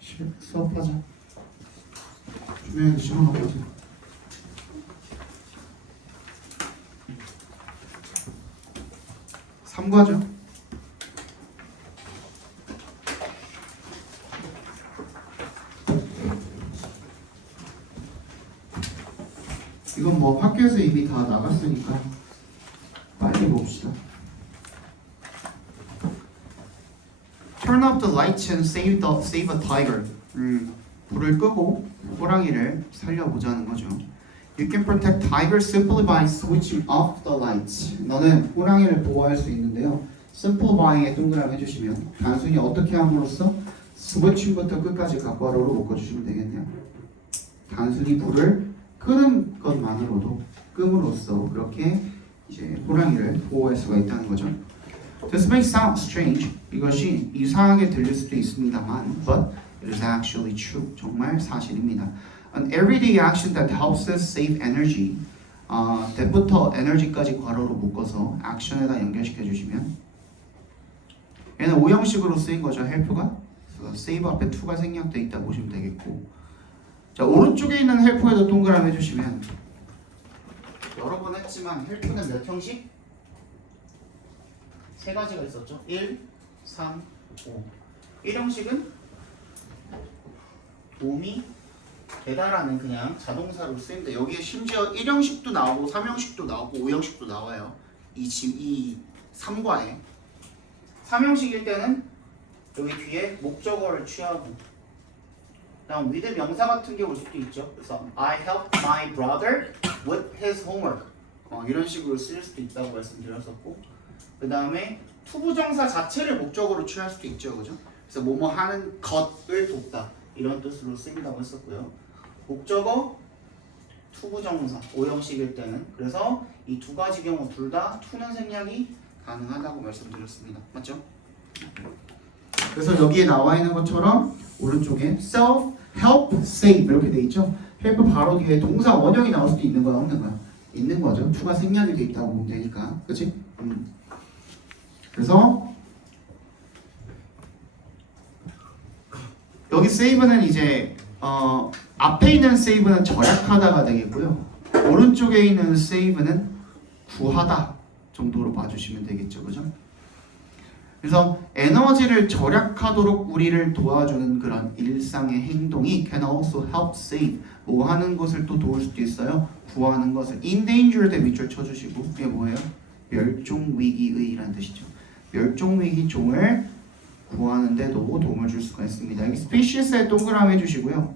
이제 수업하자. 주변에 심어놓고 하자. 삼과죠. 이건 뭐 학교에서 이미 다 나갔으니까 빨리 봅시다. Turn off the lights and save a tiger. 불을 끄고 호랑이를 살려보자는 거죠. You can protect tigers simply by switching off the lights. 너는 호랑이를 보호할 수 있는데요. Simple by에 동그라미 해주시면 단순히 어떻게 함으로써 switching부터 끝까지 각괄호로 묶어주시면 되겠네요. 단순히 불을 끄는 것만으로도 끔으로써 그렇게 이제 호랑이를 보호할 수가 있다는 거죠. This may sound strange. 이것이 이상하게 들릴 수도 있습니다만, but it is actually true. 정말 사실입니다. An everyday action that helps us save energy. that부터 energy까지 괄호로 묶어서 action에다 연결시켜 주시면 얘는 오형식으로 쓰인 거죠. help가. save 앞에 to가 생략되어 있다 보시면 되겠고, 자 오른쪽에 있는 help에도 동그라미 해주시면 여러 번 했지만 help는 몇 형식? 세 가지가 있었죠. 1, 3, 5. 1형식은 도움이 되다라는 그냥 자동사로 쓰인데 여기에 심지어 1형식도 나오고 3형식도 나오고 5형식도 나와요. 이 3과에 3형식일 때는 여기 뒤에 목적어를 취하고 그다음 with 명사 같은 게 올 수도 있죠. 그래서 I helped my brother with his homework. 이런 식으로 쓸 수도 있다고 말씀드렸었고, 그 다음에 투부정사 자체를 목적어로 취할 수도 있죠, 그죠? 그래서 뭐뭐 하는 것을 돕다 이런 뜻으로 쓰인다고 했었고요. 목적어, 투부정사, 오형식일 때는 그래서 이 두 가지 경우 둘 다 to는 생략이 가능하다고 말씀드렸습니다. 맞죠? 그래서 여기에 나와 있는 것처럼 오른쪽에 self, help, save 이렇게 돼 있죠. help 바로 뒤에 동사 원형이 나올 수도 있는 거야, 없는 거야? 있는 거죠. to가 생략이 돼 있다고 보면 되니까, 그렇지? 그래서 여기 save는 이제 앞에 있는 save는 절약하다가 되겠고요. 오른쪽에 있는 save는 구하다 정도로 봐주시면 되겠죠, 그죠? 그래서 에너지를 절약하도록 우리를 도와주는 그런 일상의 행동이 can also help save. 뭐 하는 것을 또 도울 수도 있어요. 구하는 것을. endangered 밑줄 쳐주시고, 이게 뭐예요? 멸종위기의라는 뜻이죠. 멸종위기 종을 구하는데도 도움을 줄 수가 있습니다. 여기 species에 동그라미 해주시고요.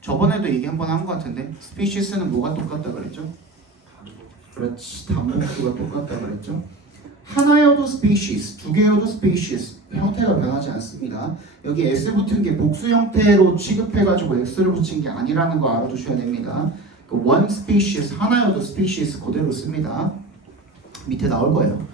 저번에도 얘기 한번 한 것 같은데 species는 뭐가 똑같다 그랬죠? 그렇지, 단목수가 똑같다 그랬죠? 하나여도 species, 두 개여도 species, 형태가 변하지 않습니다. 여기 s 붙은 게 복수 형태로 취급해가지고 x를 붙인 게 아니라는 거 알아두셔야 됩니다. 그 one species, 하나여도 species 그대로 씁니다. 밑에 나올 거예요.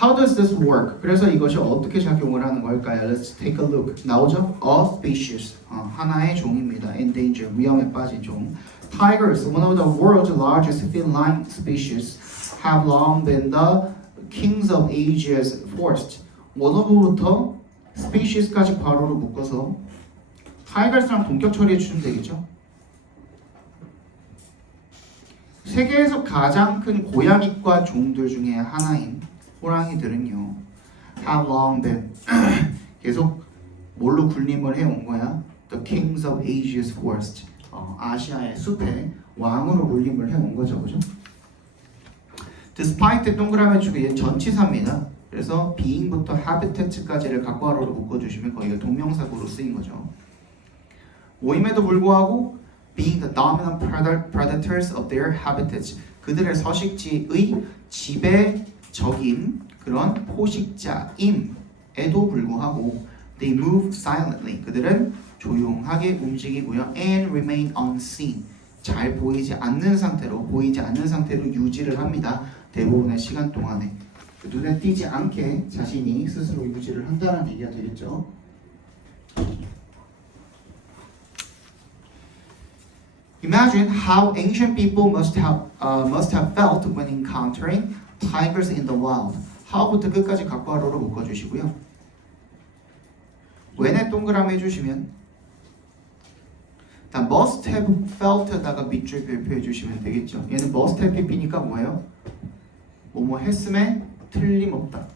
How does this work? 그래서 이것이 어떻게 작용을 하는 걸까요? Let's take a look. 나오죠? A species, 하나의 종입니다. Endangered, 위험에 빠진 종. Tigers, one of the world's largest feline species, have long been the kings of Asia's forest. 원어부부터 species까지 괄호로 묶어서 Tigers랑 동격 처리해 주시면 되겠죠? 세계에서 가장 큰 고양이과 종들 중에 하나인 호랑이들은요, have long been 계속 뭘로 군림을 해온 거야? The kings of Asia's forest. 아시아의 숲의 왕으로 군림을 해온 거죠, 그죠? Despite 동그라미 주고 얘 전치사입니다. 그래서 being부터 habitat까지를 각괄호로 묶어주시면 거기가 동명사구로 쓰인 거죠. 모임에도 불구하고 being the dominant predators of their habitats, 그들의 서식지의 지배적인 그런 포식자임에도 불구하고 they move silently, 그들은 조용하게 움직이고요. and remain unseen, 잘 보이지 않는 상태로 유지를 합니다. 대부분의 시간 동안에 눈에 띄지 않게 자신이 스스로 유지를 한다는 얘기가 되겠죠. Imagine how ancient people must have felt when encountering tigers in the wild. how부터 끝까지 각괄호로 묶어주시고요. when에 동그라미 해주시면 일단 must have felt에다가 밑줄 별표해 주시면 되겠죠. 얘는 must have pp니까 뭐예요? 뭐뭐 했음에 틀림없다.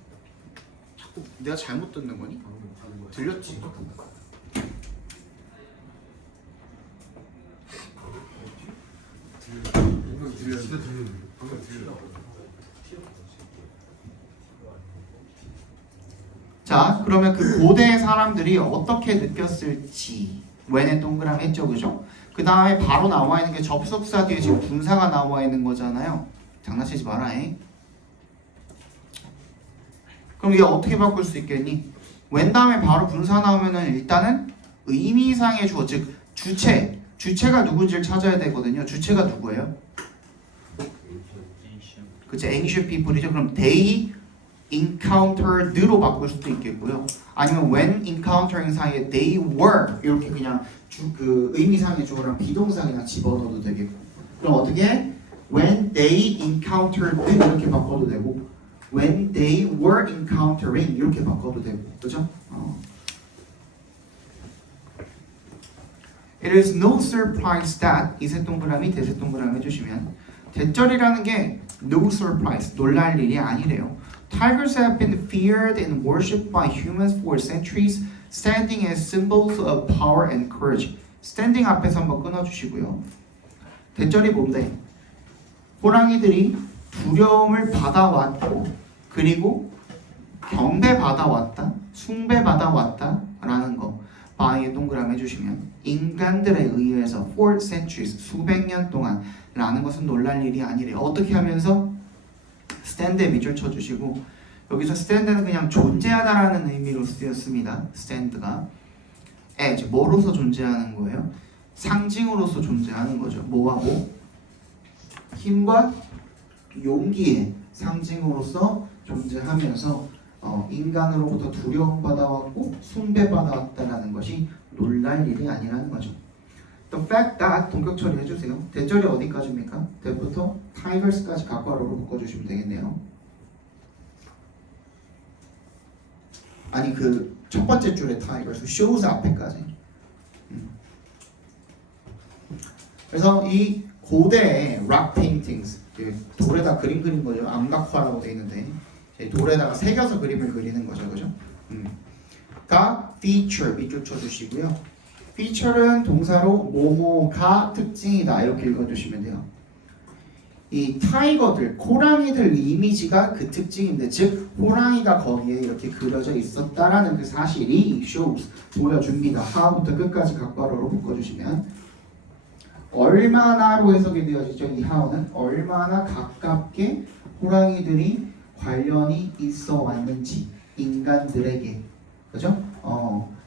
자꾸 내가 잘못 듣는 거니? 들렸지? 자, 그러면 그 고대 사람들이 어떻게 느꼈을지 when에 동그라미 했죠, 그죠? 그 다음에 바로 나와 있는 게 접속사 뒤에 지금 분사가 나와 있는 거잖아요. 장난치지 마라. 그럼 이게 어떻게 바꿀 수 있겠니? when 다음에 바로 분사 나오면은 일단은 의미상의 주어, 즉 주체가 누군지를 찾아야 되거든요. 주체가 누구예요? 그쵸, ancient people이죠. 그럼 they encountered로 바꿀 수도 있겠고요. 아니면 when encountering 사이에 they were 이렇게 그냥 그 의미상의 주어랑 비동사 그냥 집어넣어도 되겠고. 그럼 어떻게? when they encountered 이렇게 바꿔도 되고 when they were encountering 이렇게 바꿔도 되고, 그죠? It is no surprise that 이세 동그라미 대세 동그라미 해주시면 대절이라는 게 no surprise 놀랄 일이 아니래요. Tigers have been feared and worshipped by humans for centuries, standing as symbols of power and courage. standing 앞에서 한번 끊어주시고요. 대절이 뭔데? 호랑이들이 두려움을 받아왔고 그리고 경배받아왔다, 숭배받아왔다 라는 거 바위에 동그라미 해주시면 인간들에 의해서 for centuries 수백 년 동안 라는 것은 놀랄 일이 아니래요. 어떻게 하면서? stand에 밑줄 쳐주시고 여기서 stand는 그냥 존재하다라는 의미로 쓰였습니다. stand가 as 뭐로서 존재하는 거예요? 상징으로서 존재하는 거죠. 뭐와 뭐? 힘과 용기의 상징으로서 존재하면서 인간으로부터 두려움받아왔고 숭배받아왔다라는 것이 놀랄 일이 아니라는 거죠. The fact that 동격 처리해주세요. 대절이 어디까지입니까? 대부터 tigers까지 각괄호로 바꿔주시면 되겠네요. 아니 그 첫 번째 줄에 tigers, shows 앞에까지. 그래서 이 고대의 rock paintings, 돌에다 그림 그린 거죠. 암각화라고 되어 있는데 돌에다가 새겨서 그림을 그리는 거죠, 그죠? 가 feature 밑줄 쳐주시고요. feature는 동사로 뭐뭐가 특징이다 이렇게 읽어주시면 돼요. 이 타이거들, 호랑이들 이미지가 그 특징인데, 즉 호랑이가 거기에 이렇게 그려져 있었다라는 그 사실이 shows 보여줍니다. how부터 끝까지 각괄호로 묶어주시면 얼마나로 해석이 되어지죠. 이 how는 얼마나 가깝게 호랑이들이 관련이 있어 왔는지 인간들에게, 그죠?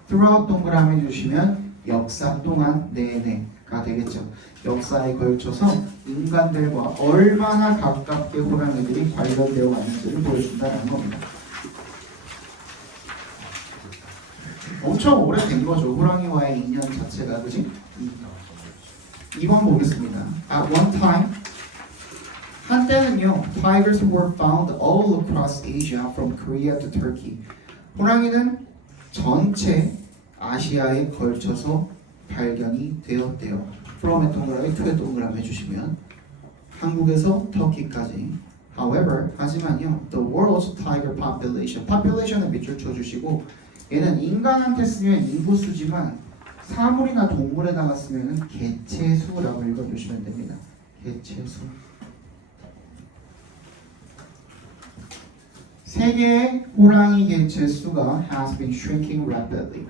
throughout 동그라미 해주시면 역사 동안 내내가 되겠죠. 역사에 걸쳐서 인간들과 얼마나 가깝게 호랑이들이 관련되어 왔는지를 보여준다는 겁니다. 엄청 오래된 거죠. 호랑이와의 인연 자체가, 그지? 2번 보겠습니다. At one time, 한때는요, tigers were found all across Asia, from Korea to Turkey. 호랑이는 전체 아시아에 걸쳐서 발견이 되었대요. from의 동그라미, to의 동그라미 해주시면 한국에서 터키까지. However, 하지만요, the world's tiger population은 밑줄 쳐주시고 얘는 인간한테 쓰면 인구수지만 사물이나 동물에다가 쓰면 개체수라고 읽어주시면 됩니다. 개체수. 세계의 호랑이 개체수가 has been shrinking rapidly.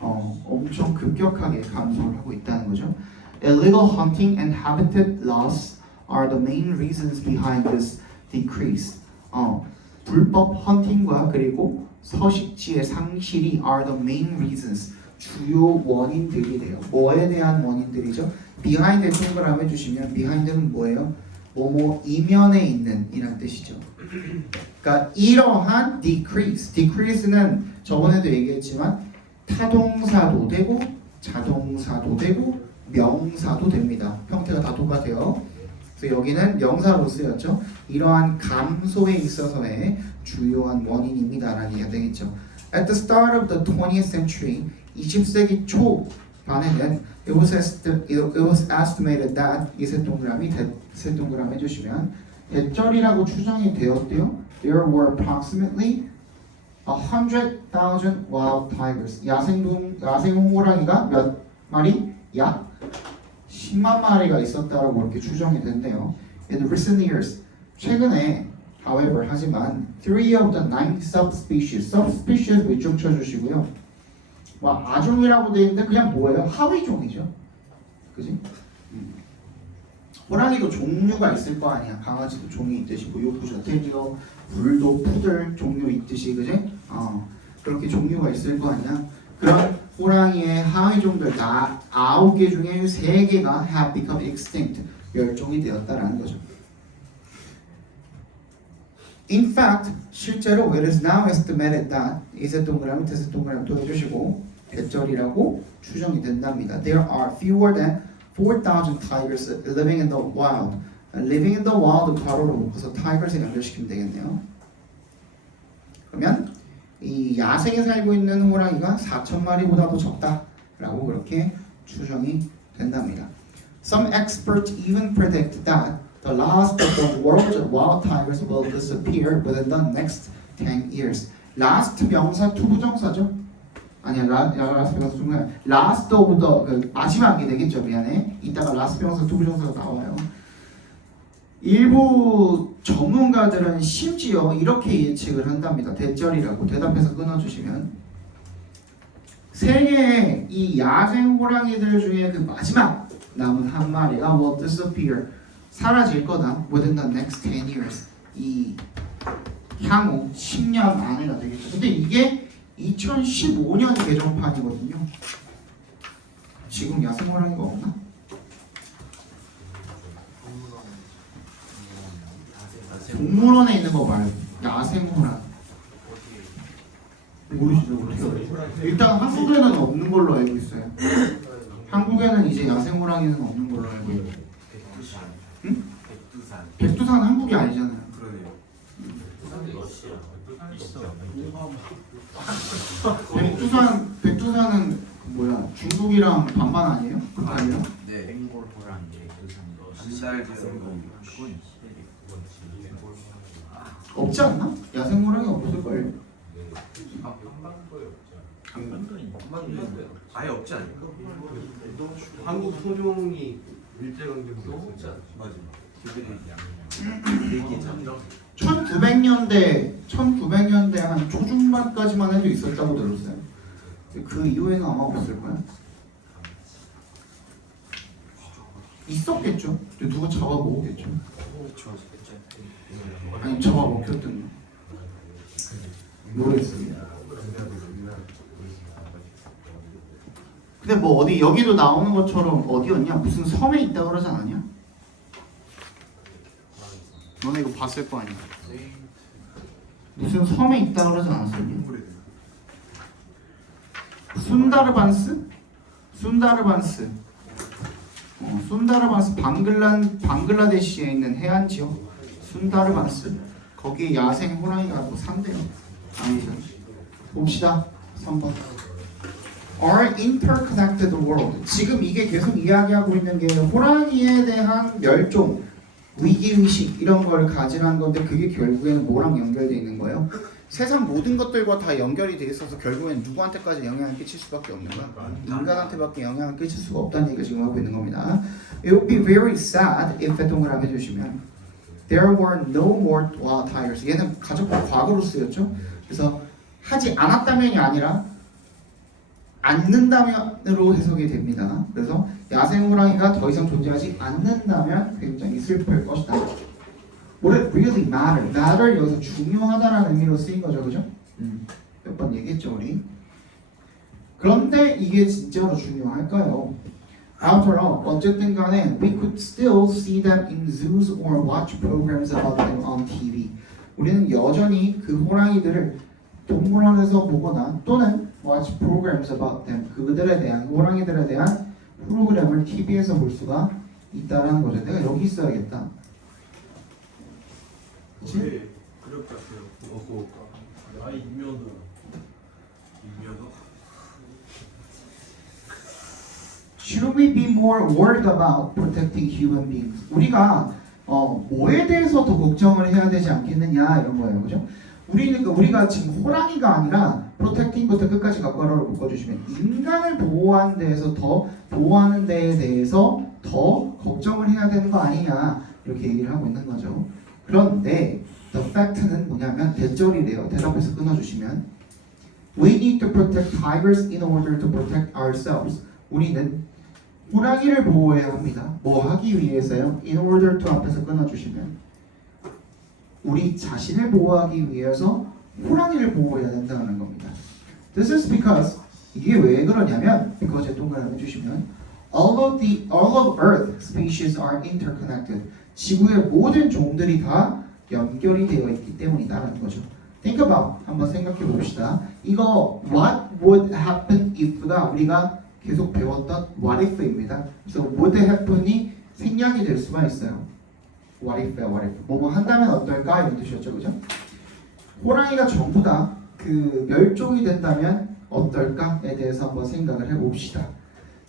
엄청 급격하게 감소를 하고 있다는 거죠. Illegal hunting and habitat loss are the main reasons behind this decrease. 불법 헌팅과 그리고 서식지의 상실이 are the main reasons. 주요 원인들이래요. 뭐에 대한 원인들이죠? behind에 동그라미 해주시면 behind는 뭐예요? 뭐뭐 이면에 있는 이란 뜻이죠. 그러니까 이러한 decrease는 저번에도 얘기했지만 타동사도 되고 자동사도 되고 명사도 됩니다. 형태가 다 똑같아요. 그래서 여기는 명사로 쓰였죠. 이러한 감소에 있어서의 주요한 원인입니다라는 얘기가 되겠죠. At the start of the 20th century, 20세기 초반에는 it was estimated that 이 세 동그라미 세 동그라미 해주시면 대절이라고 추정이 되었대요. There were approximately 100,000 wild tigers. 야생 호랑이가 몇 마리? 약 10만 마리가 있었다라고 이렇게 추정이 된대요. In recent years, 최근에 however 하지만 3 of the 9 subspecies 위쪽 쳐주시고요. 뭐 아종이라고 되어 있는데 그냥 뭐예요? 하위종이죠. 그지? 호랑이도 종류가 있을 거 아니야. 강아지도 종이 있듯이 뭐 요크 셔틀리어, 불도, 푸들 종류 있듯이 그지? 그렇게 종류가 있을 거 아니야. 그런 호랑이의 하위종들 다 9개 중에 3개가 have become extinct, 멸종이 되었다라는 거죠. In fact, 실제로 it is now estimated that 이세 동그라미, 대세 동그라미 또 해주시고 대절이라고 추정이 된답니다. There are fewer than 4,000 tigers living in the wild. Living in the wild 괄호로 묶어서 tigers에 연결시키면 되겠네요. 그러면 이 야생에 살고 있는 호랑이가 4,000마리보다도 적다라고 그렇게 추정이 된답니다. Some experts even predict that the last of the world's wild tigers will disappear within the next 10 years. Last 명사 투부정사죠? 아니야, last 명사 투부정사. Last of the 그 마지막이 되겠죠, 미안해. 이따가 last 명사 투부정사가 나와요. 일부 전문가들은 심지어 이렇게 예측을 한답니다. 대절이라고 대답해서 끊어주시면 세계의 이 야생 호랑이들 중에 그 마지막 남은 한 마리가 will disappear 사라질 거다 within the next 10 years 이 향후 10년 안에가 되겠죠. 근데 이게 2015년 개정판이거든요. 지금 야생 호랑이가 없나? 동물원에 있는 거 말고 야생 호랑이 모르시죠? 어떻게 일단 한국에는 없는 걸로 알고 있어요. 한국에는 이제 야생 호랑이는 없는 걸로 알고 있어요. 응? 백두산 한국이 아니잖아요. 백두산은 뭐야? 중국이랑 반반 아니에요? 그거 아니에요? 네. 벵골 호랑이 한달 되는 거 없지 않나? 야생 호랑이 없을걸요? 아예 없지 않을까? 한국 소종이 일제강점기 없었지 않아? 맞아. 1900년대 한 초중반까지만 해도 있었다고 들었어요. 그 이후에는 아마 없을 거야. 있었겠죠. 누가 잡아 먹었겠죠. 아니 잡아 먹혔든 모르겠습니다. 근데 뭐 어디 여기도 나오는 것처럼 어디였냐? 무슨 섬에 있다 그러지 않았냐? 너네 이거 봤을 거 아니야? 무슨 섬에 있다 그러지 않았었냐? 순다르반스 방글라데시에 있는 해안 지역 순다르반스 거기에 야생 호랑이가 뭐 산대요. 아무튼 봅시다. 3번. Our interconnected world. 지금 이게 계속 이야기하고 있는 게 호랑이에 대한 멸종, 위기의식 이런 걸 가지라는 건데 그게 결국에는 뭐랑 연결되어 있는 거예요? 세상 모든 것들과 다 연결이 돼 있어서 결국엔 누구한테까지 영향을 끼칠 수밖에 없는 거야. 인간한테밖에 영향을 끼칠 수가 없다는 얘기를 지금 하고 있는 겁니다. It would be very sad if 동그라미 해주시면 There were no more wild tigers. 얘는 가족과 과거로 쓰였죠. 그래서 하지 않았다면이 아니라 않는다면으로 해석이 됩니다. 그래서 야생 호랑이가 더 이상 존재하지 않는다면 굉장히 슬플 것이다. Would it really matter? matter 여기서 중요하다라는 의미로 쓰인 거죠, 그죠? 몇 번 얘기했죠, 우리. 그런데 이게 진짜로 중요할까요? After all, 어쨌든 간에 we could still see them in zoos or watch programs about them on TV. 우리는 여전히 그 호랑이들을 동물원에서 보거나 또는 watch programs about them 그들에 대한 호랑이들에 대한 프로그램을 TV에서 볼 수가 있다라는 거죠. 내가 여기 있어야겠다. 그치? 그럴 것 같아요. 나이 이면은 Should we be more worried about protecting human beings? 우리가 뭐에 대해서 더 걱정을 해야 되지 않겠느냐 이런 거예요, 그죠? 우리가 지금 호랑이가 아니라 protecting부터 끝까지 괄호로 묶어주시면 인간을 보호하는 데에서 더 보호하는 데에 대해서 더 걱정을 해야 되는 거 아니냐 이렇게 얘기를 하고 있는 거죠. 그런데 the fact는 뭐냐면 대절이래요. 대답해서 끊어주시면 we need to protect tigers in order to protect ourselves. 우리는 호랑이를 보호해야 합니다. 뭐 하기 위해서요? In order to 앞에서 끊어주시면 우리 자신을 보호하기 위해서 호랑이를 보호해야 된다는 겁니다. This is because 이게 왜 그러냐면 because에 동그라미 해주시면 all of Earth species are interconnected. 지구의 모든 종들이 다 연결이 되어 있기 때문이다라는 거죠. Think about 한번 생각해 봅시다. 이거 what would happen if가 우리가 계속 배웠던 what if입니다. 그래서 would happen이 생략이 될 수가 있어요. what if, what if. 뭐뭐 한다면 어떨까 이런 뜻이었죠, 그죠? 호랑이가 전부 다 그 멸종이 된다면 어떨까에 대해서 한번 생각을 해봅시다.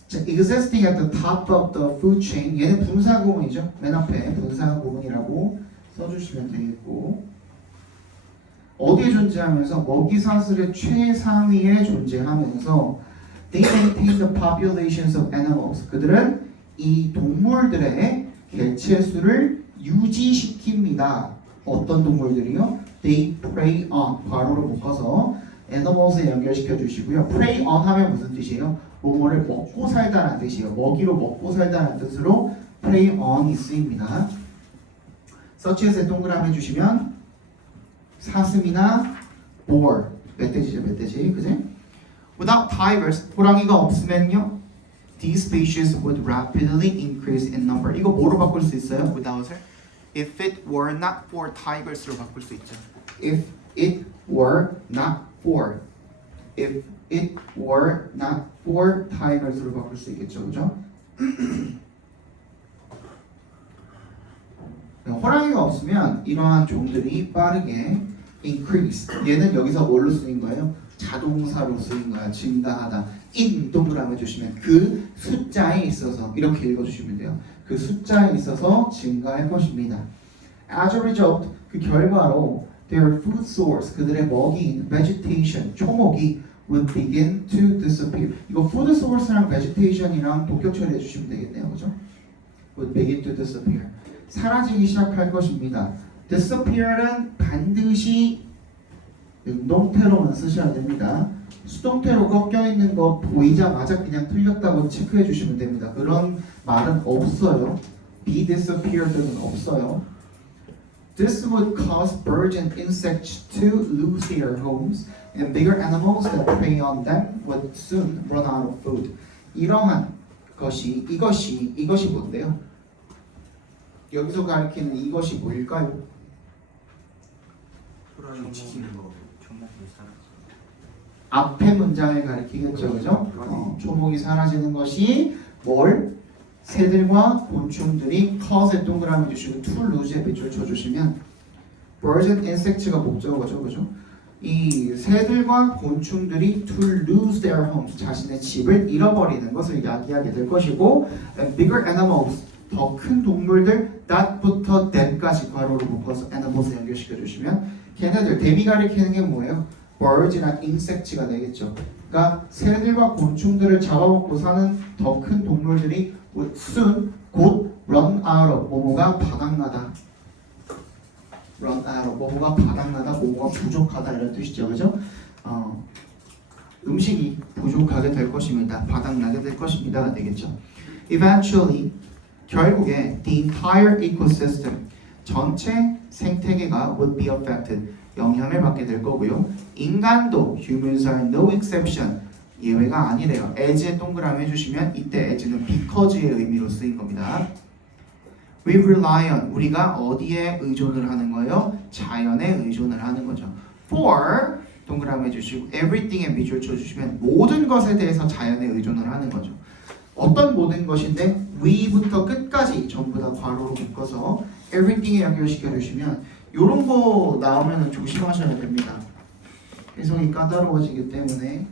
자, existing at the top of the food chain. 얘는 분사 구문이죠. 맨 앞에 분사 구문이라고 써주시면 되겠고 어디에 존재하면서 먹이 사슬의 최상위에 존재하면서 they maintain the populations of animals. 그들은 이 동물들의 개체수를 유지시킵니다. 어떤 동물들이요? They prey on. 괄호로 묶어서 animals에 연결시켜 주시고요. prey on 하면 무슨 뜻이에요? 뭐뭐를 먹고 살다라는 뜻이에요. 먹이로 먹고 살다라는 뜻으로 prey on이 쓰입니다. such as에 동그라미 해주시면 사슴이나 boar, 멧돼지죠, 멧돼지, 그지? Without tigers, 호랑이가 없으면요, these species would rapidly increase in number. 이거 뭐로 바꿀 수 있어요? Without을? If it were not for tigers로 바꿀 수 있죠. If it were not for. If it were not for tigers로 바꿀 수 있겠죠, 그죠? 호랑이가 없으면 이러한 종들이 빠르게 increase. 얘는 여기서 뭘로 쓰인 거예요? 자동사로 쓰인 거야. 증가하다. in 동그라미 해주시면 그 숫자에 있어서 이렇게 읽어주시면 돼요. 그 숫자에 있어서 증가할 것입니다. As a result, 그 결과로 their food source, 그들의 먹이인 vegetation, 초목이 would begin to disappear. 이거 food source랑 vegetation이랑 독격 처리해 주시면 되겠네요, 그죠? would begin to disappear. 사라지기 시작할 것입니다. disappear은 반드시 능동태로만 쓰셔야 됩니다. 수동태로 꺾여 있는 거 보이자마자 그냥 틀렸다고 체크해 주시면 됩니다. 그런 말은 없어요. be disappeared는 없어요. This would cause birds and insects to lose their homes, and bigger animals that prey on them would soon run out of food. 이러한 것이 이것이 뭔데요? 여기서 가리키는 이것이 뭘까요? 호랑이 지키는 거, 종목이 사라져. 앞에 문장을 가리키겠죠, 그죠? 초목이 사라지는 것이 뭘? 새들과 곤충들이 cause에 동그라미 주시고 to lose에 밑줄 쳐주시면 birds and insects가 목적어죠, 그죠? 이 새들과 곤충들이 to lose their homes, 자신의 집을 잃어버리는 것을 이야기하게 될 것이고, and bigger animals, 더 큰 동물들, that부터 them까지 괄호로 묶어서 animals에 연결시켜 주시면 걔네들, 대비 가리키는 게 뭐예요? birds나 insects가 되겠죠. 그러니까 새들과 곤충들을 잡아먹고 사는 더 큰 동물들이 soon, 곧 run out of, 뭐뭐가 바닥나다. run out of, 뭐뭐가 바닥나다, 뭐뭐가 부족하다 이런 뜻이죠, 그죠? 음식이 부족하게 될 것입니다. 바닥나게 될 것입니다가 되겠죠. Eventually, 결국에 the entire ecosystem, 전체 생태계가 would be affected, 영향을 받게 될 거고요. 인간도 humans are no exception, 예외가 아니래요. as에 동그라미 해주시면 이때 as는 because의 의미로 쓰인 겁니다. We rely on, 우리가 어디에 의존을 하는 거예요? 자연에 의존을 하는 거죠. For, 동그라미 해주시고 everything에 밑줄 쳐주시면 모든 것에 대해서 자연에 의존을 하는 거죠. 어떤 모든 것인데 we부터 끝까지 전부 다 괄호로 묶어서 everything에 연결시켜 주시면 이런 거 나오면 조심하셔야 됩니다. 해석이 까다로워지기 때문에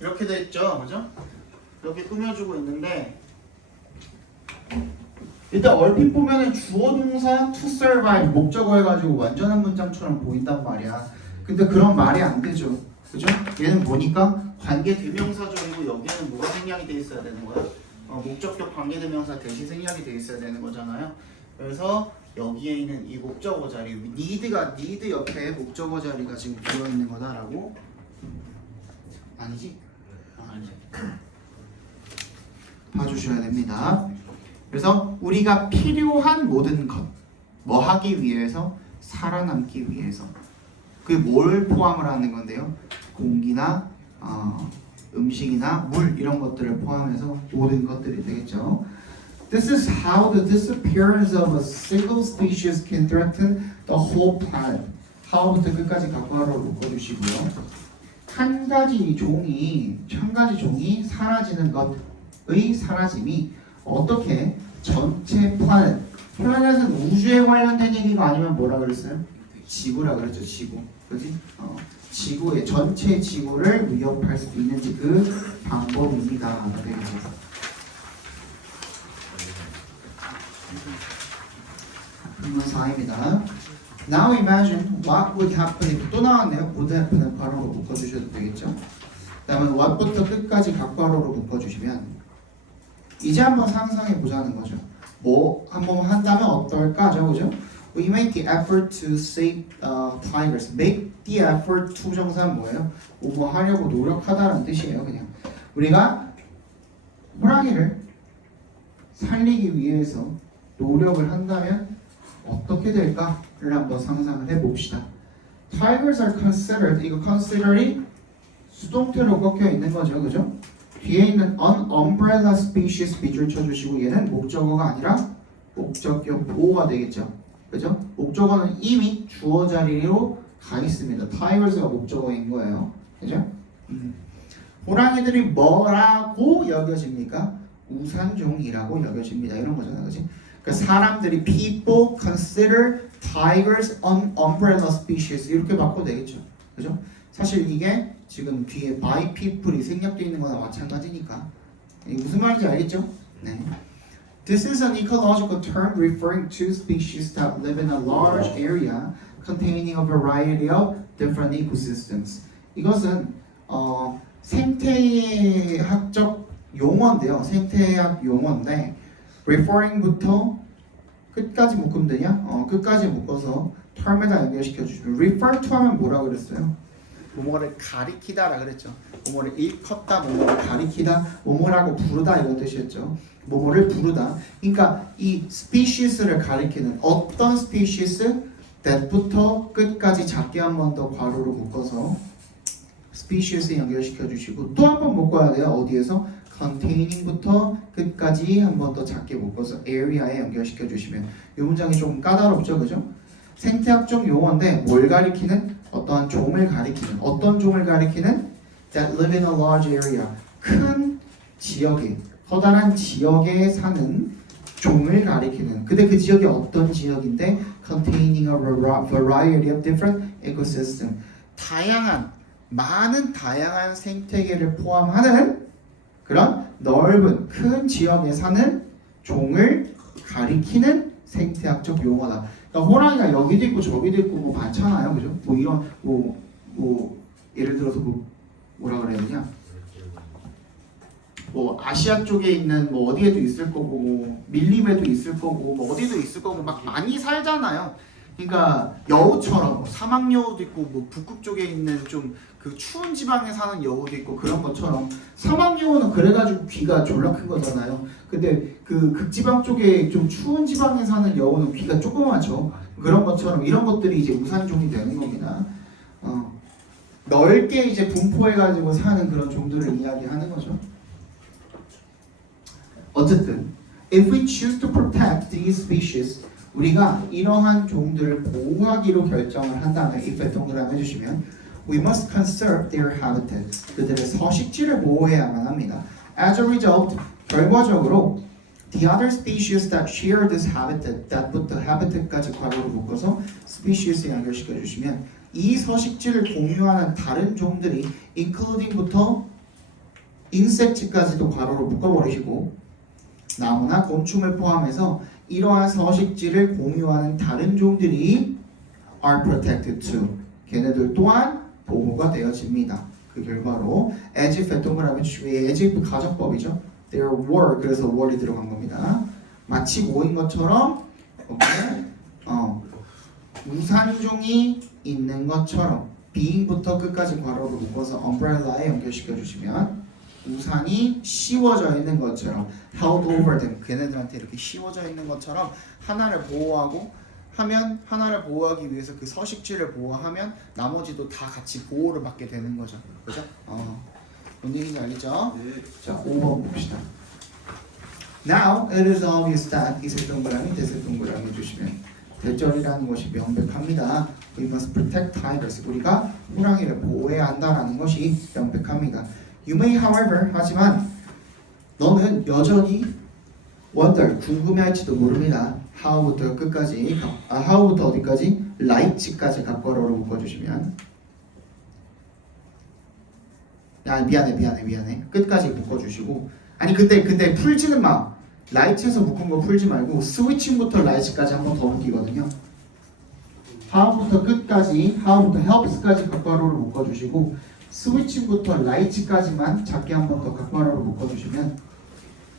이렇게 돼 있죠, 그죠? 이렇게 꾸며주고 있는데 일단 얼핏 보면은 주어 동사 to survive 목적어 해가지고 완전한 문장처럼 보인단 말이야. 근데 그런 말이 안 되죠, 그죠? 얘는 보니까 관계대명사적이고 여기에는 뭐가 생략이 돼 있어야 되는 거야? 목적격 관계대명사 대신 생략이 돼 있어야 되는 거잖아요. 그래서 여기에 있는 이 목적어 자리, need가 need 옆에 목적어 자리가 지금 비어 있는 거다라고. 아니지? 아니지. 봐주셔야 됩니다. 그래서 우리가 필요한 모든 것, 뭐 하기 위해서? 살아남기 위해서. 그게 뭘 포함을 하는 건데요? 공기나 음식이나 물 이런 것들을 포함해서 모든 것들이 되겠죠. This is how the disappearance of a single species can threaten the whole planet. how부터 끝까지 각과로 묶어주시고요. 한 가지 종이 사라지는 것의 사라짐이 어떻게 전체 플래닛은 우주에 관련된 얘기가 아니면 뭐라 그랬어요? 지구라 그랬죠, 지구. 그지? 지구의 전체 지구를 위협할 수 있는지 그 방법입니다. 질문 4입니다. Now imagine what would happen if 또 나왔네요. would happen을 괄호로 묶어주셔도 되겠죠. 그다음에 what부터 끝까지 각괄호로 묶어주시면 이제 한번 상상해 보자는 거죠. 뭐 한번 한다면 어떨까죠, 그죠? We make the effort to save tigers. Make the effort to 정사는 뭐예요? 뭐 하려고 노력하다라는 뜻이에요. 그냥 우리가 호랑이를 살리기 위해서 노력을 한다면 어떻게 될까를 한번 상상을 해봅시다. Tigers are considered. 이거 consider이 수동태로 꺾여 있는 거죠, 그죠? 뒤에 있는 an umbrella species 밑줄 쳐주시고 얘는 목적어가 아니라 목적격 보호가 되겠죠. 그죠? 목적어는 이미 주어 자리로 가 있습니다. Tigers가 목적어인 거예요. 그죠? 호랑이들이 뭐라고 여겨집니까? 우산종이라고 여겨집니다. 이런 거잖아, 그지? 그러니까 사람들이 people consider tigers an umbrella species 이렇게 바꿔도 되겠죠. 그죠? 사실 이게 지금 뒤에 by people이 생략되어 있는 거나 마찬가지니까 이게 무슨 말인지 알겠죠? 네. This is an ecological term referring to species that live in a large area containing a variety of different ecosystems. 이것은 생태학적 용어인데요. 생태학 용어인데 referring부터 끝까지 묶으면 되냐? 끝까지 묶어서 term에다 연결시켜 주시면 refer to 하면 뭐라 그랬어요? 뭐뭐를 가리키다라 그랬죠. 뭐뭐를 일컫다, 뭐뭐를 가리키다, 뭐뭐라고 부르다 이런 뜻이었죠. 뭐뭐를 부르다. 그러니까 이 species를 가리키는 어떤 species that부터 끝까지 작게 한 번 더 괄호로 묶어서 species에 연결시켜 주시고 또 한 번 묶어야 돼요. 어디에서? containing부터 끝까지 한 번 더 작게 묶어서 area에 연결시켜 주시면 이 문장이 조금 까다롭죠, 그죠? 생태학적 용어인데 뭘 가리키는? 어떠한 종을 가리키는 어떤 종을 가리키는? that live in a large area 큰 지역에 커다란 지역에 사는 종을 가리키는 근데 그 지역이 어떤 지역인데 containing a variety of different ecosystem 많은 다양한 생태계를 포함하는 그런 넓은 큰 지역에 사는 종을 가리키는 생태학적 용어다. 그러니까 호랑이가 여기도 있고 저기도 있고 뭐 많잖아요, 그죠? 뭐 이런 뭐 예를 들어서 뭐라 그래야 되냐? 뭐 아시아 쪽에 있는 뭐 어디에도 있을 거고 뭐 밀림에도 있을 거고 뭐 어디도 있을 거고 막 많이 살잖아요. 그러니까 여우처럼 뭐 사막 여우도 있고 뭐 북극 쪽에 있는 좀 그 추운 지방에 사는 여우도 있고 그런 것처럼 사막 여우는 그래가지고 귀가 졸라 큰 거잖아요. 근데 그 극지방 쪽에 좀 추운 지방에 사는 여우는 귀가 조그맣죠. 그런 것처럼 이런 것들이 이제 우산종이 되는 겁니다. 넓게 이제 분포해가지고 사는 그런 종들을 이야기하는 거죠. 어쨌든, if we choose to protect these species, 우리가 이러한 종들을 보호하기로 결정을 한다면, if에 동그라미 해주시면, we must conserve their habitat. 그들의 서식지를 보호해야만 합니다. As a result, 결과적으로, the other species that share this habitat, that부터 habitat까지 괄호로 묶어서 species에 연결시켜 주시면, 이 서식지를 공유하는 다른 종들이 including부터 insect까지도 괄호로 묶어버리시고 나무나 곤충을 포함해서 이러한 서식지를 공유하는 다른 종들이 are protected too. 걔네들 또한 보호가 되어집니다. 그 결과로 as if 동그라미 주시고 as if 가정법이죠. there were 그래서 were이 들어간 겁니다. 마치 모인 것처럼 오케이? 우산종이 있는 것처럼 being부터 끝까지 괄호로 묶어서 umbrella에 연결시켜 주시면 우산이 씌워져 있는 것처럼 held over them 걔네들한테 이렇게 씌워져 있는 것처럼 하나를 보호하고 하면 하나를 보호하기 위해서 그 서식지를 보호하면 나머지도 다 같이 보호를 받게 되는 거죠. 그죠? 뭔 얘기인지 알겠죠? 네. 자, 5번 봅시다. Now it is obvious that 이색 동그라미, 대색 동그라미 주시면 대절이라는 것이 명백합니다. We must protect tigers. 우리가 호랑이를 보호해야 한다라는 것이 명백합니다. You may, however, 하지만 너는 여전히 wonder, 궁금해할지도 모릅니다. how부터 끝까지, how부터 어디까지? light까지 각괄호로 묶어주시면 미안해. 끝까지 묶어주시고 아니 근데 풀지는 마. light에서 묶은 거 풀지 말고 switching부터 light까지 한 번 더 묶이거든요. how부터 끝까지, how부터 helps까지 각괄호로 묶어주시고 switching부터 light까지만 작게 한 번 더 각괄호로 묶어주시면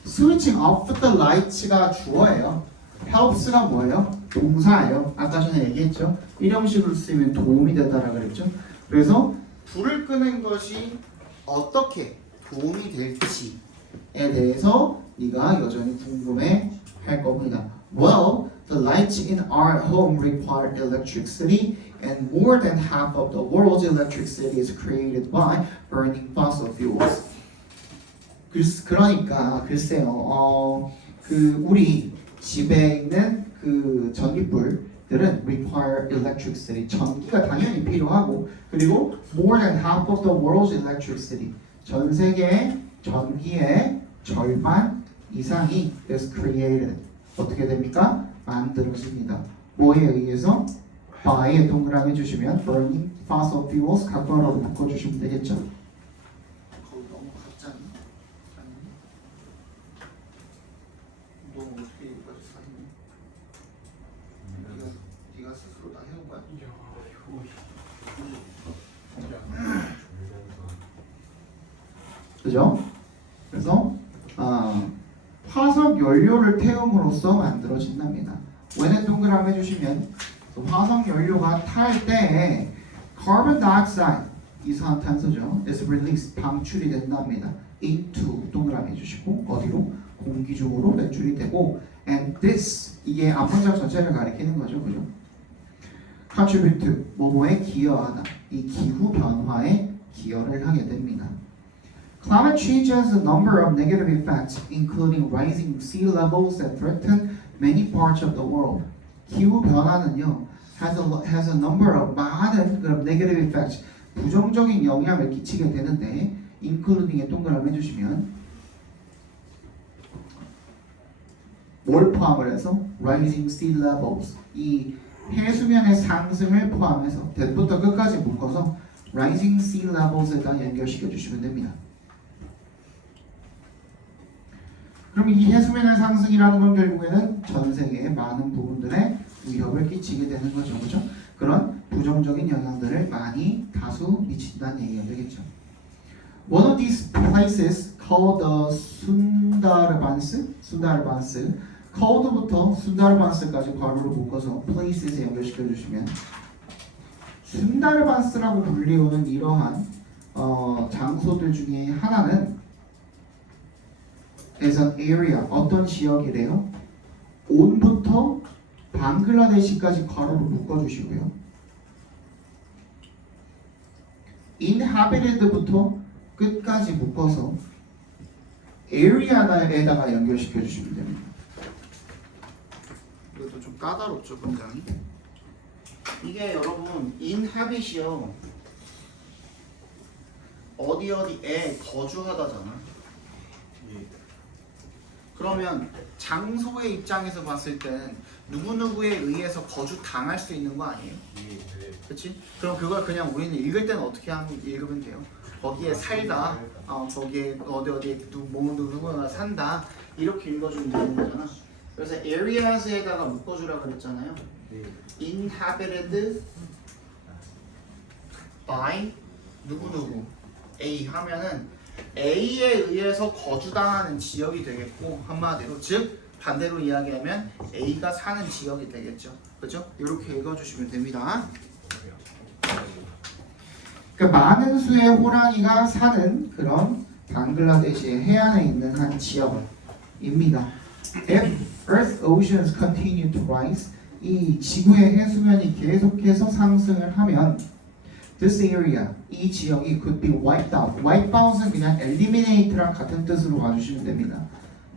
switching off the light가 주어예요. helps가 뭐예요? 동사예요. 아까 전에 얘기했죠. 일형식으로 쓰면 도움이 된다라고 그랬죠. 그래서 불을 끄는 것이 어떻게 도움이 될지에 대해서 네가 여전히 궁금해 할 겁니다. Well, the lights in our home require electricity and more than half of the world's electricity is created by burning fossil fuels. 그러니까 글쎄요. 우리 집에 있는 그 전기불들은 require electricity. 전기가 당연히 필요하고 그리고 more than half of the world's electricity. 전 세계의 전기의 절반 이상이 is created. 어떻게 됩니까? 만들어집니다. 뭐에 의해서? by에 동그라미 주시면 burning fossil fuels 각괄호로 바꿔주시면 되겠죠. 거기 너무 같지 않니? 너 어떻게 여기까지 사니? 네가 스스로 다 해온 거야? 그죠? 그래서 화석 연료를 태움으로써 만들어진답니다. when은 동그라미 해주시면 화석 연료가 탈 때 carbon dioxide 이산화탄소죠. is released 방출이 된답니다. into 동그라미 해주시고 어디로? 공기 중으로 배출이 되고 and this 이게 앞문장 전체를 가리키는 거죠. 그죠? contribute 뭐뭐에 기여하다 이 기후 변화에 기여를 하게 됩니다. Climate change has a number of negative effects, including rising sea levels that threaten many parts of the world. 기후 변화는요, has a number of 많은 그런 negative effects, 부정적인 영향을 끼치게 되는데, including에 동그라미 해주시면 뭘 포함을 해서? Rising sea levels. 이 해수면의 상승을 포함해서 대부터 끝까지 묶어서 rising sea levels에다 연결시켜 주시면 됩니다. 그럼 이 해수면의 상승이라는 건 결국에는 전 세계의 많은 부분들에 위협을 끼치게 되는 거죠. 그렇죠? 그런 부정적인 영향들을 많이 다수 미친다는 얘기가 되겠죠. One of these places called the Sundarbans, called부터 Sundarbans까지 괄호로 묶어서 places에 연결시켜 주시면 순다르반스라고 불리우는 이러한 장소들 중에 하나는 as an area 어떤 지역이래요? 온부터 방글라데시까지 괄호로 묶어주시고요. inhabited부터 끝까지 묶어서 area에다가 연결시켜 주시면 됩니다. 이것도 좀 까다롭죠, 문장이. 이게 여러분 inhabit이요. 어디에 거주하다잖아. 그러면 장소의 입장에서 봤을 땐 누구누구에 의해서 거주 당할 수 있는 거 아니에요? 그렇지? 그럼 그걸 그냥 우리는 읽을 때는 어떻게 읽으면 돼요? 거기에 살다, 거기에 어디에 누구나 산다 이렇게 읽어주면 되는 거잖아. 그래서 areas에다가 묶어주라고 그랬잖아요. inhabited by 누구누구 A 하면은 A에 의해서 거주당하는 지역이 되겠고, 한마디로 즉 반대로 이야기하면 A가 사는 지역이 되겠죠. 그죠? 이렇게 읽어주시면 됩니다. 그러니까 많은 수의 호랑이가 사는 그런 방글라데시의 해안에 있는 한 지역입니다. If Earth oceans continue to rise, 이 지구의 해수면이 계속해서 상승을 하면 this area, 이 지역이 could be wiped out. wipe out은 그냥 eliminate랑 같은 뜻으로 봐주시면 됩니다.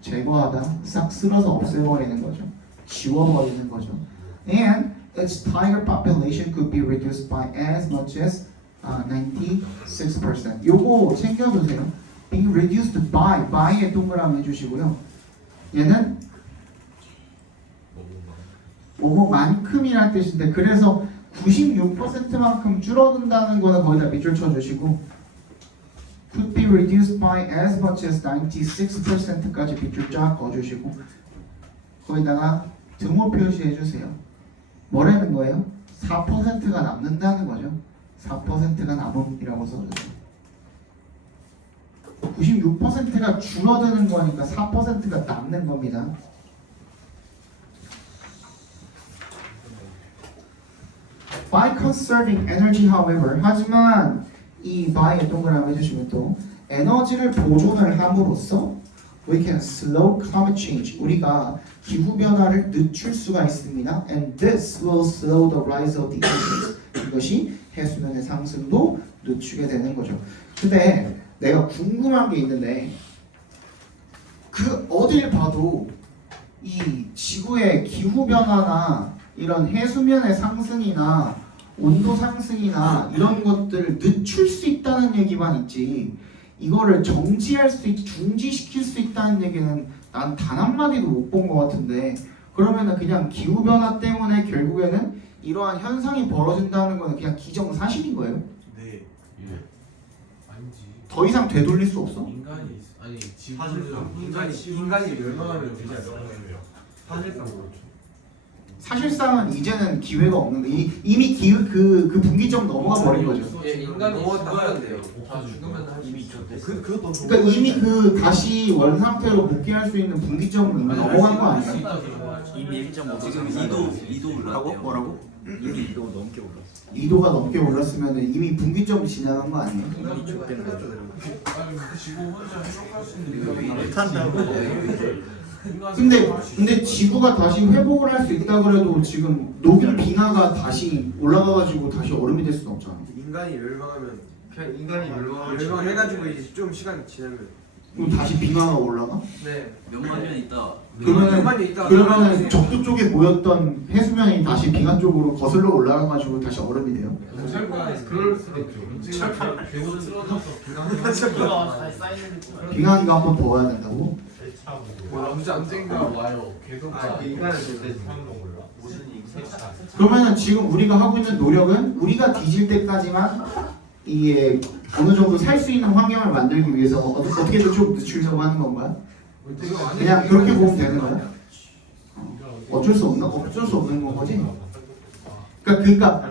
제거하다, 싹 쓸어서 없애버리는 거죠. 지워버리는 거죠. And its tiger population could be reduced by as much as 96%. 요거 챙겨두세요. being reduced by에 동그라미 해주시고요. 얘는 뭐만큼이라는 뜻인데, 그래서 96%만큼 줄어든다는 거는 거기다 밑줄 쳐주시고, could be reduced by as much as 96%까지 밑줄 쫙 그어주시고, 거기다가 등호 표시해주세요. 뭐라는 거예요? 4%가 남는다는 거죠. 4%가 남음이라고 써주세요. 96%가 줄어드는 거니까 4%가 남는 겁니다. By conserving energy, however, 하지만 이 by에 동그라미 해주시면 또 에너지를 보존을 함으로써 we can slow climate change. 우리가 기후 변화를 늦출 수가 있습니다. And this will slow the rise of the oceans. 이것이 해수면의 상승도 늦추게 되는 거죠. 근데 내가 궁금한 게 있는데, 그 어딜 봐도 이 지구의 기후 변화나 이런 해수면의 상승이나 온도 상승이나 이런 것들을 늦출 수 있다는 얘기만 있지, 이거를 중지시킬 수 있다는 얘기는 난 단 한마디도 못 본 것 같은데, 그러면은 그냥 기후 변화 때문에 결국에는 이러한 현상이 벌어진다는 거는 그냥 기정사실인 거예요? 네. 아니지. 더 이상 되돌릴 수 없어? 아니 지구는 인간이 멸망하면 되지 않을까? 사실상 그렇죠. 사실상은 이제는 기회가 없는 거. 이미 그 분기점 넘어가 버린 거죠. 예, 인간이 죽어야 돼요. 다 죽으면 이미 있었대. 그것도 그러니까 이미 그 다시 원 상태로 복귀할 수 있는 분기점은 이미 넘어간 거 아니야? 이미 1.5도 지금 2도 뭐라고? 올랐대요. 뭐라고? 이미 2도 넘게 올랐어. 2도가 넘게 올랐으면 이미 분기점 지나간 거 아니에요? 이미 족된 거죠. 지구 혼자 해석할 수 있는 못한다고. 근데 지구가 다시 회복을 할 수 있다 그래도 지금 녹일 빙하가 다시 올라가가지고 다시 얼음이 될 수는 없잖아. 인간이 멸망하면 그냥 인간이 멸망해가지고 이제 좀 시간 지나면 그럼 다시 빙하가 올라가? 네. 몇만 년 있다. 그러면은 적도 쪽에 모였던 해수면이 다시 빙하 쪽으로 거슬러 올라가가지고 다시 얼음이 돼요? 그럴 수도 있죠. 배우는 쓰러져서 빙하기가 한 번 더 와야 된다고? 언젠가 와요. 계속 인간은 절대 그러면은 지금 우리가 하고 있는 노력은 우리가 뒤질 때까지만 이게 어느 정도 살 수 있는 환경을 만들기 위해서 어떻게든 좀 늦추려고 하는 건가요? 그냥 그렇게 보면 되는 거야? 어쩔 수 없는 건 거지? 그러니까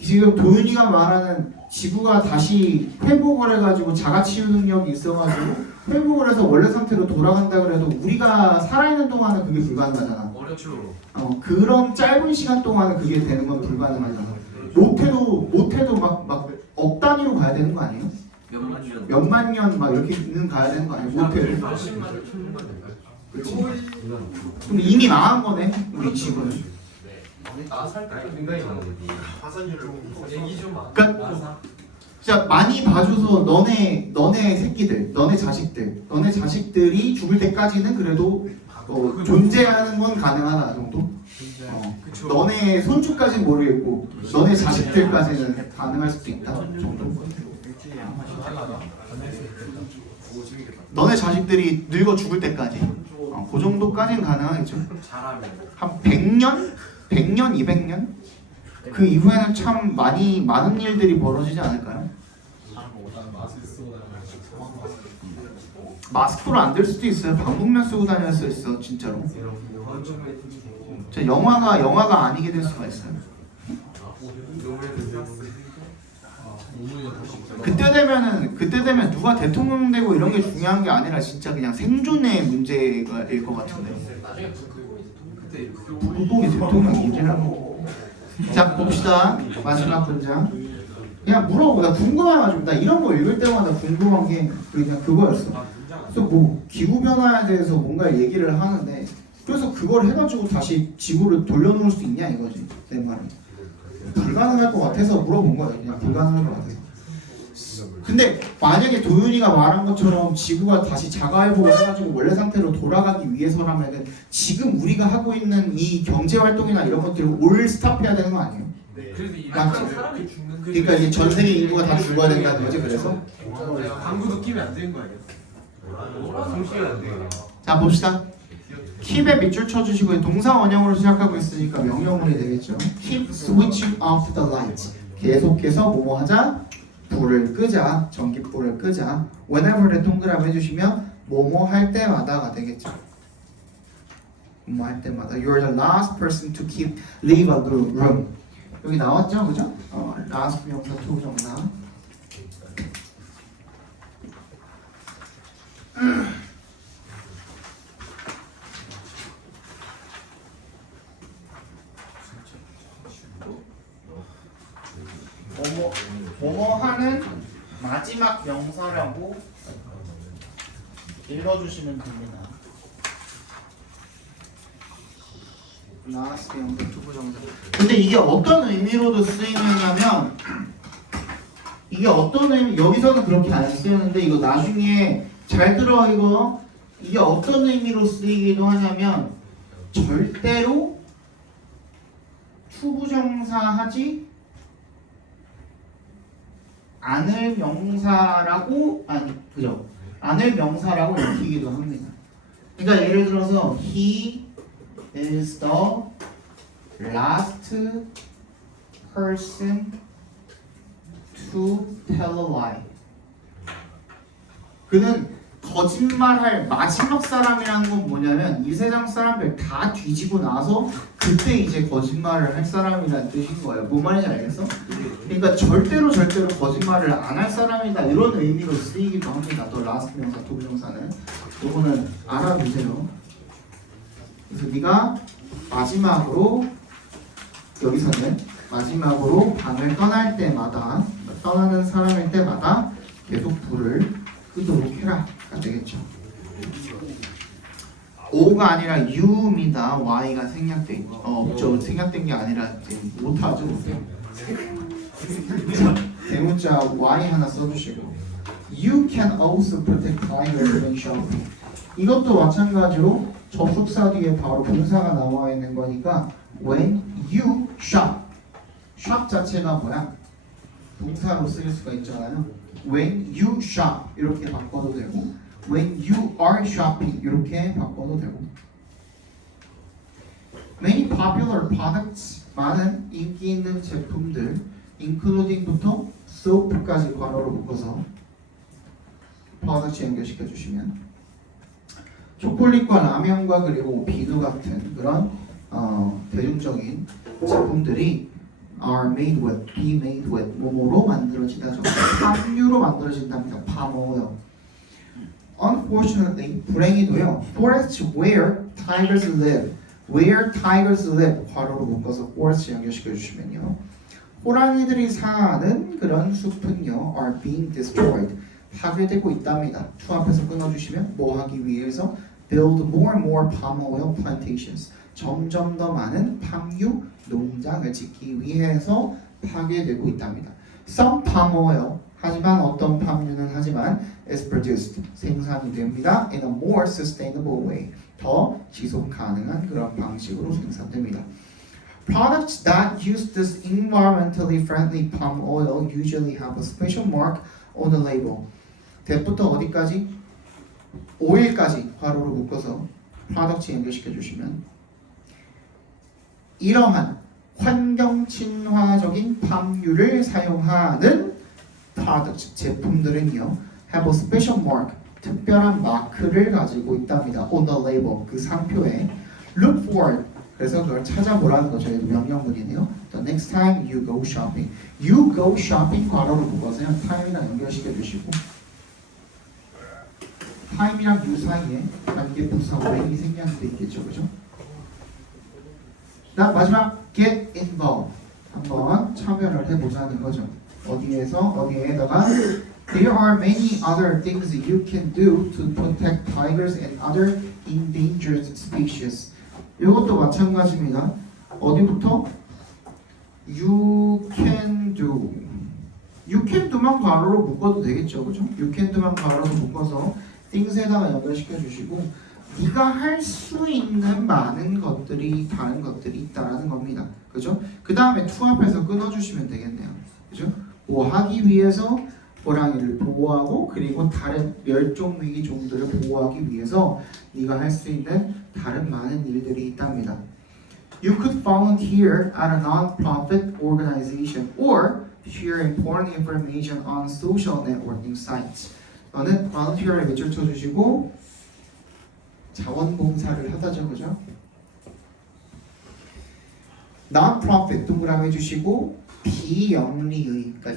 지금 도윤이가 말하는 지구가 다시 회복을 해가지고 자가치유 능력이 있어가지고 회복을 해서 원래 상태로 돌아간다 그래도 우리가 살아있는 동안은 그게 불가능하잖아. 어렵죠. 그런 짧은 시간 동안은 그게 되는 건 불가능하잖아. 못해도 막 억 단위로 가야 되는 거 아니에요? 몇만 년 막 이렇게는 가야 되는 거 아니에요? 못해도. 그렇지. 그럼 이미 망한 거네 우리 지구는. 인간이 많은 거지. 화산율을 얘기 좀 그러니까 진짜 많이 봐줘서 너네 새끼들, 너네 자식들이 죽을 때까지는 그래도 존재하는 건 가능하다 정도. 너네 손주까지는 모르겠고 너네 자식들까지는 가능할 수도 있다 정도. 너네 자식들이 늙어 죽을 때까지 그 정도까지는 가능하겠죠. 한 100년? 100년? 200년? 그 이후에는 참 많은 일들이 벌어지지 않을까요? 마스크로 안 될 수도 있어요. 방독면 쓰고 다닐 수 있어 진짜로. 저 영화가 아니게 될 수가 있어요. 그때 되면 누가 대통령 되고 이런 게 중요한 게 아니라 진짜 그냥 생존의 문제가일 것 같은데. 북극이 대통령이지라고. 자 봅시다. 마지막 문장. 그냥 물어보고 나 궁금해가지고 나 이런 거 읽을 때마다 궁금한 게 그냥 그거였어. 그래서 뭐 기후 변화에 대해서 뭔가 얘기를 하는데 그래서 그걸 해가지고 다시 지구를 돌려놓을 수 있냐 이거지 내 말은. 불가능할 것 같아서 물어본 거예요. 그냥 불가능할 것 같아서. 근데 만약에 도윤이가 말한 것처럼 지구가 다시 자가회복을 해가지고 원래 상태로 돌아가기 위해서라면 지금 우리가 하고 있는 이 경제 활동이나 이런 것들을 올 스탑해야 되는 거 아니에요? 맞지? 사람이 죽는 그러니까 이제 전 세계 인구가 다 죽어야 된다는 거지. 그래서 방구도 끼면 안 되는 거 아니야? 정신이 안 돼. 자 봅시다. 킵에 밑줄 쳐주시고 동사 원형으로 시작하고 있으니까 명령문이 되겠죠. Keep switching off the lights. 계속해서 뭐뭐 하자. 불을 끄자. 전기불을 끄자. whenever에 동그라미 해주시면 뭐뭐 할 때마다가 되겠죠. 뭐뭐 할 때마다. You're the last person to leave a room. 여기 나왔죠, 그죠? last 명사 투정사. 뭐뭐 하는 마지막 명사라고 읽어주시면 됩니다. last 명사 투부정사. 근데 이게 어떤 의미로도 쓰이냐면 이게 어떤 의미 여기서는 그렇게 안 쓰이는데 이거 나중에 잘 들어 이거 이게 어떤 의미로 쓰이기도 하냐면 절대로 투부정사 하지 않을 명사라고 그죠? 않을 명사라고 읽히기도 합니다. 그러니까 예를 들어서 he is the last person to tell a lie. 그는 거짓말할 마지막 사람이라는 건 뭐냐면 이 세상 사람들 다 뒤지고 나서 그때 이제 거짓말을 할 사람이라는 뜻인 거예요. 뭔 말인지 알겠어? 그러니까 절대로 거짓말을 안 할 사람이다 이런 의미로 쓰이기도 합니다. 또 라스트 명사, 도부정사는 요거는 알아두세요. 그래서 네가 마지막으로 여기서는 마지막으로 방을 떠날 때마다 떠나는 사람일 때마다 계속 불을 끄도록 해라 가 되겠죠. O가 아니라 U입니다. Y가 생략된 없죠. 생략된 게 아니라 못하죠. 대문자 Y 하나 써주시고 You can also protect tigers when shopping. 이것도 마찬가지로 접속사 뒤에 바로 분사가 나와 있는 거니까 when you shop shop 자체가 뭐야? 동사로 쓰일 수가 있잖아요. When you shop 이렇게 바꿔도 되고 When you are shopping 이렇게 바꿔도 되고 Many popular products 많은 인기 있는 제품들 including부터 soap까지 괄호로 묶어서 products 연결시켜 주시면 초콜릿과 라면과 그리고 비누 같은 그런 대중적인 제품들이 are made with, be made with 뭐뭐로 만들어지다. 함유로 만들어진답니다. palm oil. Unfortunately, 불행히도요. Forests where tigers live, where tigers live 괄호로 묶어서 forest 연결시켜 주시면요. 호랑이들이 사는 그런 숲은요 are being destroyed. 파괴되고 있답니다. to 앞에서 끊어주시면 뭐 하기 위해서 build more and more palm oil plantations. 점점 더 많은 팜유 농장을 짓기 위해서 파괴되고 있답니다. Some palm oil 하지만 어떤 팜유는 하지만 is produced 생산이 됩니다. In a more sustainable way 더 지속 가능한 그런 방식으로 생산됩니다. Products that use this environmentally friendly palm oil usually have a special mark on the label. that부터 어디까지? 오일까지 괄호로 묶어서 프로덕트 연결시켜 주시면 이러한 환경 친화적인 팜유를 사용하는 더 products 제품들은요 have a special mark 특별한 마크를 가지고 있답니다. on the label 그 상표에 look for it 그래서 그걸 찾아보라는 거죠. 얘도 명령문이네요. The next time you go shopping you go shopping 괄호로 묶어서요 time이랑 연결시켜 주시고 time이랑 you 사이에 관계 부사 when이 생략이 돼 있겠죠. 그죠? 나 마지막 get involved 한번 참여를 해보자는 거죠. 어디에다가 There are many other things you can do to protect tigers and other endangered species. 이것도 마찬가지입니다. 어디부터? You can do. You can do만 괄호로 묶어도 되겠죠, 그죠? You can do만 괄호로 묶어서 things에다가 연결시켜 주시고 네가 할 수 있는 많은 것들이 다른 것들이 있다라는 겁니다. 그죠? 그 다음에 to 앞에서 끊어주시면 되겠네요. 그죠? 뭐 하기 위해서 호랑이를 보호하고 그리고 다른 멸종 위기 종들을 보호하기 위해서 네가 할 수 있는 다른 많은 일들이 있답니다. You could volunteer at a non-profit organization or share important information on social networking sites. 너는 volunteer에 밑줄 쳐주시고 자원봉사를 하다죠, 그죠? non-profit 동그라미 해주시고 비영리의, 그러니까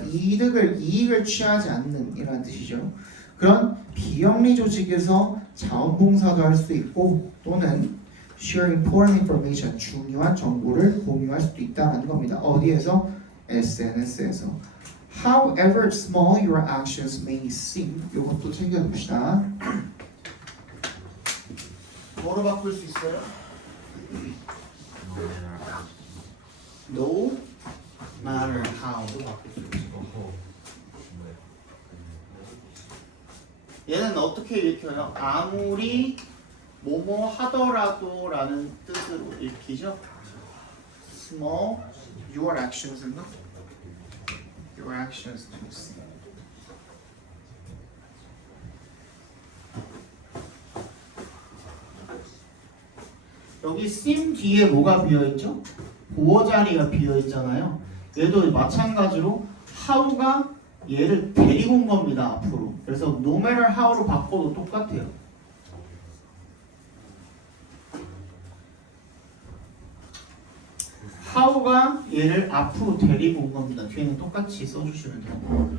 이익을 취하지 않는 이라는 뜻이죠. 그런 비영리 조직에서 자원봉사도 할 수 있고 또는 share important information, 중요한 정보를 공유할 수도 있다는 겁니다. 어디에서? SNS에서. However small your actions may seem, 이것도 챙겨둡시다. 뭐로 바꿀 수 있어요? No matter how로 바꿀 수 있고 얘는 어떻게 읽혀요? 아무리 뭐뭐 하더라도 라는 뜻으로 읽히죠? Small your actions인가? Your actions may seem 여기 seem 뒤에 뭐가 비어있죠? 보어 자리가 비어있잖아요. 얘도 마찬가지로 how가 얘를 데리고 온 겁니다. 앞으로. 그래서 no matter how로 바꿔도 똑같아요. how가 얘를 앞으로 데리고 온 겁니다. 뒤에는 똑같이 써주시면 돼요.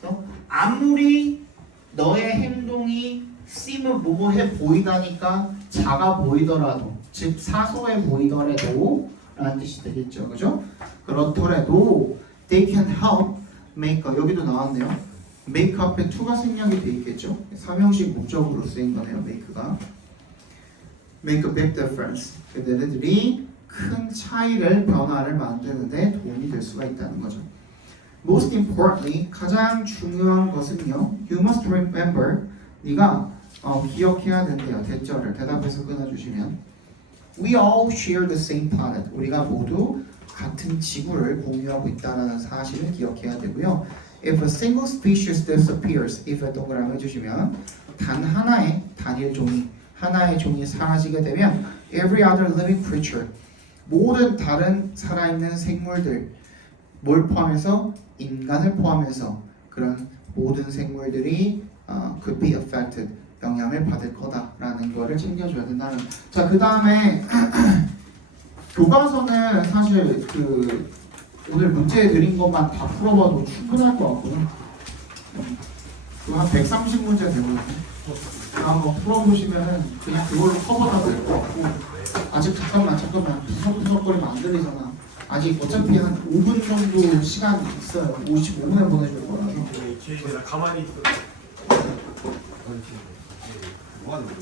그래서 아무리 너의 행동이 seem은 뭐뭐해 보이다니까 작아 보이더라도 즉 사소해 보이더라도 라는 뜻이 되겠죠. 그죠? 그렇더라도 they can help make 여기도 나왔네요. make 앞에 to가 생략이 돼 있겠죠. 삼형식 목적으로 쓰인 거네요. make가 make a big difference. 그들이 큰 차이를 변화를 만드는데 도움이 될 수가 있다는 거죠. Most importantly 가장 중요한 것은요. You must remember 네가 기억해야 된대요. 대절을 대답해서 끊어주시면 We all share the same planet. 우리가 모두 같은 지구를 공유하고 있다는 사실을 기억해야 되고요. If a single species disappears, if 동그라미 해주시면 단 하나의 단일 종이 하나의 종이 사라지게 되면 every other living creature 모든 다른 살아있는 생물들 뭘 포함해서 인간을 포함해서 그런 모든 생물들이 could be affected 영향을 받을 거다라는 거를 챙겨줘야 된다는. 자, 그 다음에 교과서는 사실 그 오늘 문제 드린 것만 다 풀어봐도 충분할 것 같거든. 한 130문제 되거든요. 한번 풀어보시면 그냥 그걸로 커버가 될 것 같고 아직 잠깐만 부석부석거리면 안 들리잖아. 아직 어차피 한 5분 정도 시간 있어요. 55분에 보내줄 거라서. 가만히 있어. 뭐하는 거야?